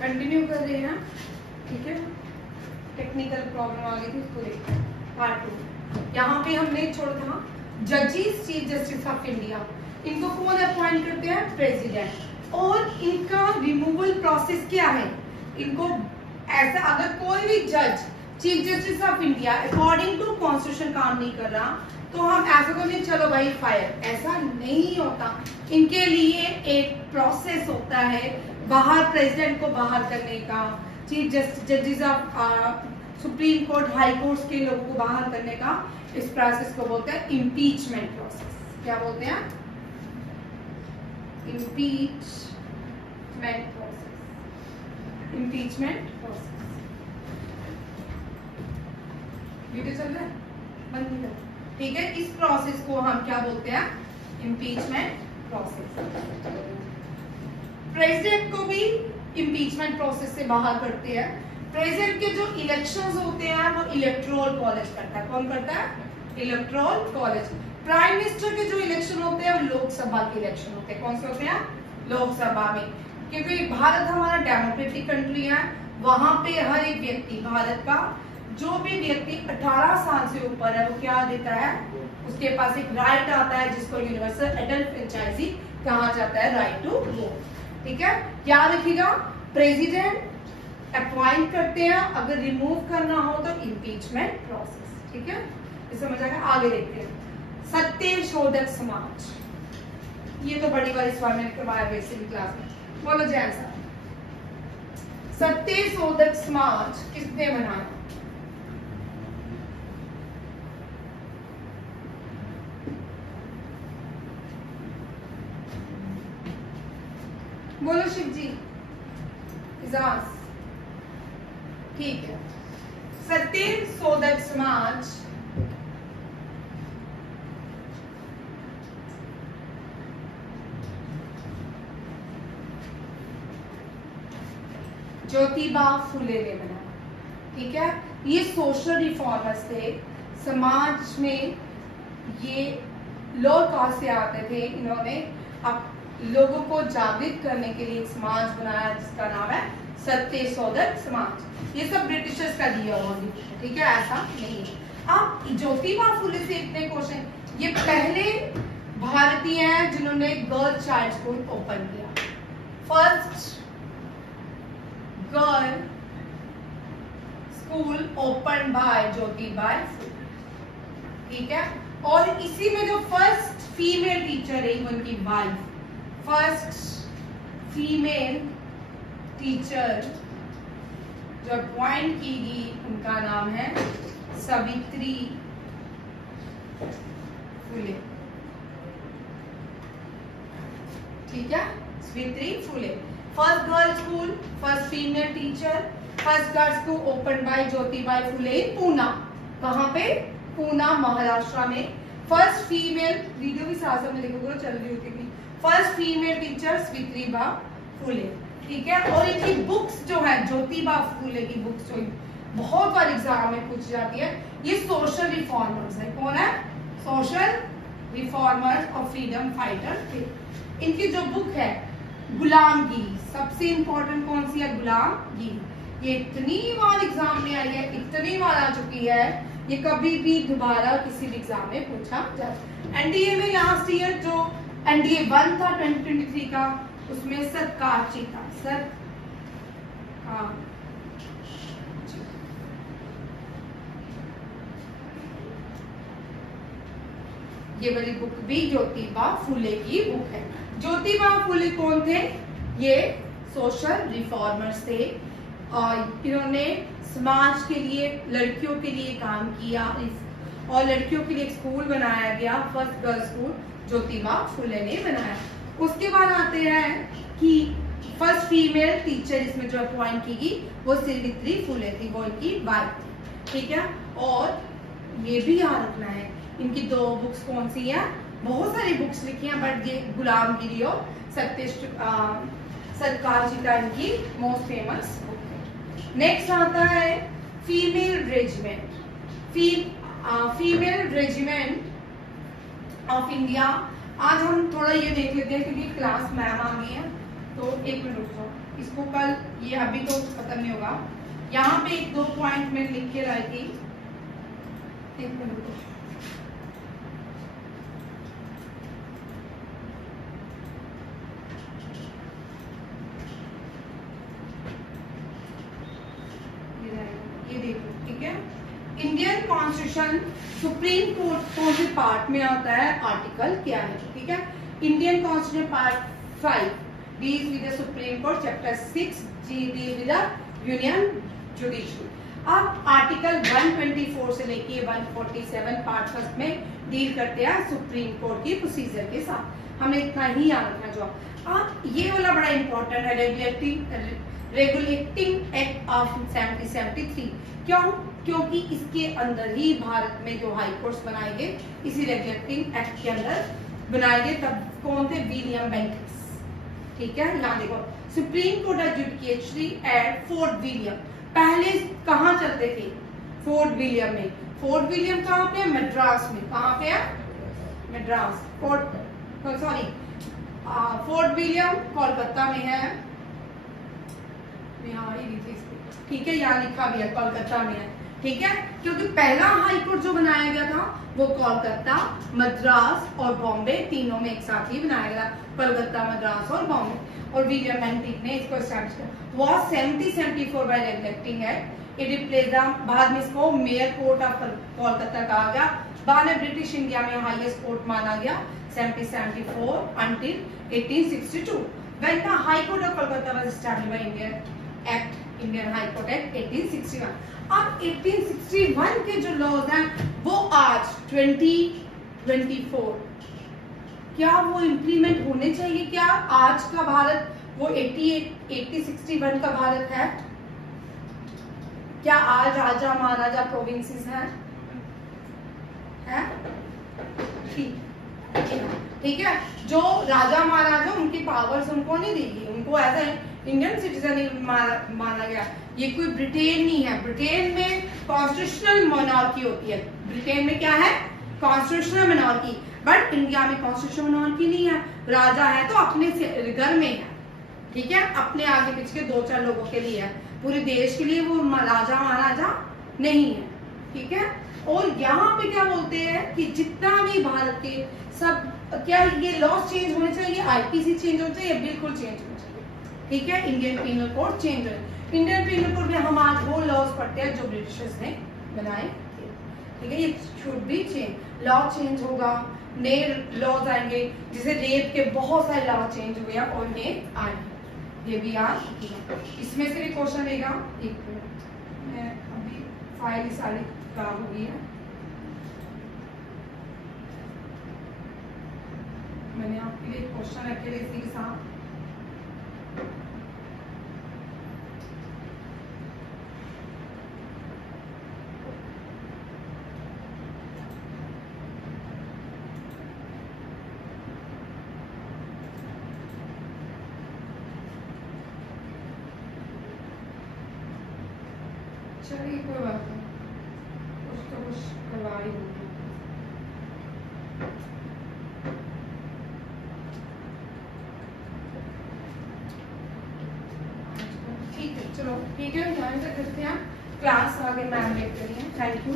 Continue कर रहे हैं, ठीक है। टेक्निकल प्रॉब्लम आ गई थी, उसको देखते हैं। पार्ट 2 यहाँ पे हमने छोड़ा था जजेस, चीफ जस्टिस ऑफ इंडिया। इनको कौन अपॉइंट करते हैं? प्रेसिडेंट। और इनका रिमूवल प्रोसेस क्या है? इनको ऐसा, अगर कोई भी जज chief justice of India according to constitution काम नहीं कर रहा तो हम ऐसा तो नहीं चलो भाई फायर, ऐसा नहीं होता। इनके लिए एक प्रोसेस होता है बाहर, प्रेसिडेंट को बाहर करने का, chief justice of supreme court, high court के लोगों को बाहर करने का। इस प्रोसेस को बोलते हैं इम्पीचमेंट प्रोसेस। क्या बोलते हैं? Impeachment process. Impeachment process. Video चल रहा है? बंद नहीं कर, ठीक है। इस प्रोसेस को हम क्या बोलते हैं? Impeachment process. प्रेसिडेंट को भी इम्पीचमेंट प्रोसेस से बाहर करते हैं। प्रेसिडेंट के जो इलेक्शंस होते हैं वो इलेक्टोरल कॉलेज करता है। कौन करता है? Electoral college. प्राइम मिनिस्टर के जो इलेक्शन होते हैं वो लोकसभा के इलेक्शन होते हैं। कौन से होते हैं? लोकसभा में। क्योंकि भारत हमारा डेमोक्रेटिक कंट्री है, वहां पे हर एक व्यक्ति, भारत का जो भी व्यक्ति 18 साल से ऊपर है वो क्या देता है? उसके पास एक राइट आता है जिसको यूनिवर्सल एडल्ट फ्रेंचाइजी कहा जाता है, राइट टू वोट, ठीक है। याद रखिएगा, प्रेसिडेंट अपॉइंट करते हैं, अगर रिमूव करना हो तो इम्पीचमेंट प्रोसेस, ठीक है। ये समझ आएगा। आगे देखते हैं सत्यशोधक समाज। ये तो बड़ी बार इस बार मैंने करवाया बेसिक क्लास में। बोलो जैन साहब, सत्यशोधक समाज किसने बनाया? बोलो शिव जी, इजाज, ठीक है। सत्यशोधक समाज ज्योतिबा फुले ने बनाया, ठीक है। ये सोशल रिफॉर्मर्स थे समाज में, ये लोअर कास्ट से आते थे। इन्होंने अब लोगों को जागृत करने के लिए एक समाज बनाया जिसका नाम है सत्यशोधक समाज। ये सब ब्रिटिशर्स का दिया हुआ, ठीक है, ऐसा नहीं है। अब ज्योतिबा फुले से इतने क्वेश्चन, ये पहले भारतीय हैं जिन्होंने गर्ल चाइल्ड स्कूल ओपन किया। First girl school open by Jyotiba Phule, ठीक है। और इसी में जो फर्स्ट फीमेल टीचर है, उनकी वाइफ, फर्स्ट फीमेल टीचर जो अपॉइंट की गई, उनका नाम है सावित्री फुले, ठीक है। Savitri Phule, first girl school, first female teacher, first girl school open by Jyotiba Phule in Poona. कहाँ पे? पूना, महाराष्ट्र में। फर्स्ट फीमेल, वीडियो भी साथ में देखो, चल रही होती थी। फर्स्ट फीमेल टीचर सावित्रीबा फुले, ठीक है। और इनकी बुक्स जो है, ज्योतिबा फुले की बुक्स जो बहुत बार एग्जाम में पूछी जाती है, ये सोशल रिफॉर्मर्स है। कौन है? सोशल रिफॉर्मर्स और फ्रीडम फाइटर थे। इनकी जो बुक है गुलामगिरी, सबसे इंपॉर्टेंट कौन सी है? गुलामगिरी। ये इतनी बार एग्जाम में आई है, इतनी बार आ चुकी है, ये कभी भी दोबारा किसी भी एग्जाम में पूछा जाए। एनडीए में लास्ट ईयर जो एनडीए 1 था 2023 का, उसमें सरकारची था, ये वाली बुक भी ज्योतिबा फुले की बुक है। ज्योतिबा फुले कौन थे? ये सोशल रिफॉर्मर्स थे और इन्होंने समाज के लिए, लड़कियों के लिए काम किया और लड़कियों के लिए एक स्कूल बनाया गया, first girl school Jyotiba Phule ने बनाया। उसके बाद आते हैं कि फर्स्ट फीमेल टीचर इसमें जो अपॉइंट की गई वो सावित्री फुले थी, वो इनकी वाइफ थी, ठीक है। और ये भी याद रखना है, इनकी 2 बुक्स कौन सी है? बहुत सारी बुक्स लिखी हैं, बट ये गुलामगिरी और सरकारचिता इनकी मोस्ट फेमस बुक है। नेक्स्ट आता है female regiment. Female regiment of India. आज हम थोड़ा ये देख लेते हैं क्योंकि क्लास मैम आ गई है, तो एक मिनट रुक जाओ, इसको कल, ये अभी तो खत्म नहीं होगा, यहाँ पे एक दो पॉइंट में लिख के लाई थी, एक मिनट रुको। ये देखो, ठीक है। इंडियन कॉन्स्टिट्यूशन सुप्रीम कोर्ट कौन से पार्ट में आता है, आर्टिकल क्या है, ठीक है। Indian constitution part 5 deals with the supreme court, chapter 6 deal with the union judiciary. अब आर्टिकल 124 से लेके 147 पार्ट फर्स्ट में डील करते हैं सुप्रीम कोर्ट की प्रोसीजर के साथ, हमें इतना ही याद रखना जो। अब ये वाला बड़ा इंपॉर्टेंट है, रेगुलेटिंग एक्ट ऑफ 1773। क्यों? क्योंकि इसके अंदर ही भारत में जो हाई कोर्ट्स बनाए गए, इसी रेगुलेटिंग एक्ट के अंदर बनाए गए। तब कौन थे? विलियम बेंटिक्स, ठीक है। यहाँ देखो, supreme court of judiciary at Fort William, पहले कहाँ चलते थे? फोर्ट विलियम में। फोर्ट विलियम कहाँ पे? मद्रास में। कहाँ पे है? मद्रास। फोर्ट विलियम कोलकाता में है, ठीक है, यहाँ लिखा भी है कोलकाता में है, ठीक है। क्योंकि पहला हाई कोर्ट जो बनाया गया था वो कोलकाता, मद्रास और बॉम्बे तीनों में एक साथ ही बनाया गया, कोलकाता, मद्रास और बॉम्बे। और विलियम बेंटिक ने इसको एस्टैब्लिश किया। Was 1774 bye regulating act, it replaced बाद में इसको मेयर कोर्ट ऑफ कोलकाता कहा गया। बाद में ब्रिटिश इंडिया में हाईएस्ट कोर्ट माना गया 1774 until 1862 when the High Court of Kolkata was established by Indian High Court Act 1861। अब 1861 के जो लॉज हैं वो आज 2024 क्या वो इम्प्लीमेंट होने चाहिए? क्या आज का भारत वो 1861 का भारत है? क्या आज राजा महाराजा प्रोविंसेस हैं? ठीक है। जो राजा महाराजा उनकी पावर्स उनको नहीं दी गई, उनको एज ए इंडियन सिटीजन माना गया। ये कोई ब्रिटेन नहीं है, ब्रिटेन में कॉन्स्टिट्यूशनल मोनार्की होती है। ब्रिटेन में क्या है? Constitutional monarchy. बट इंडिया में कॉन्स्टिट्यूशनल मोनार्की नहीं है। राजा है तो अपने घर में है, ठीक है, अपने आगे पीछे के 2-4 लोगों के लिए है, पूरे देश के लिए वो राजा महाराजा नहीं है, ठीक है। और यहाँ पे क्या बोलते हैं कि जितना भी भारत के सब, क्या ये लॉ चेंज होने चाहिए, आईपीसी चेंज होना चाहिए, बिल्कुल चेंज होना चाहिए, ठीक है। इंडियन पीनल कोड चेंज हो, इंडियन पीनल कोड में हम आज वो लॉज पढ़ते हैं जो ब्रिटिशर्स ने बनाए थे, ठीक है। ये should be change, law change होगा, नए लॉज आएंगे, जैसे रेप के बहुत सारे लॉ चेंज हुए हैं और नए आएंगे, ये भी याद रखिएगा। इसमें से भी क्वेश्चन देगा, एक मिनट, मैं अभी फाइल सारी खराब हो गई है, मैंने आपके लिए क्वेश्चन रखे थे इसी के साथ। चलिए कोई बात नहीं, कुछ तो कुछ करवा ही होगी। ठीक है, चलो ठीक है, ध्यान से करते हैं, क्लास आगे मैम देख रही हैं। Thank you.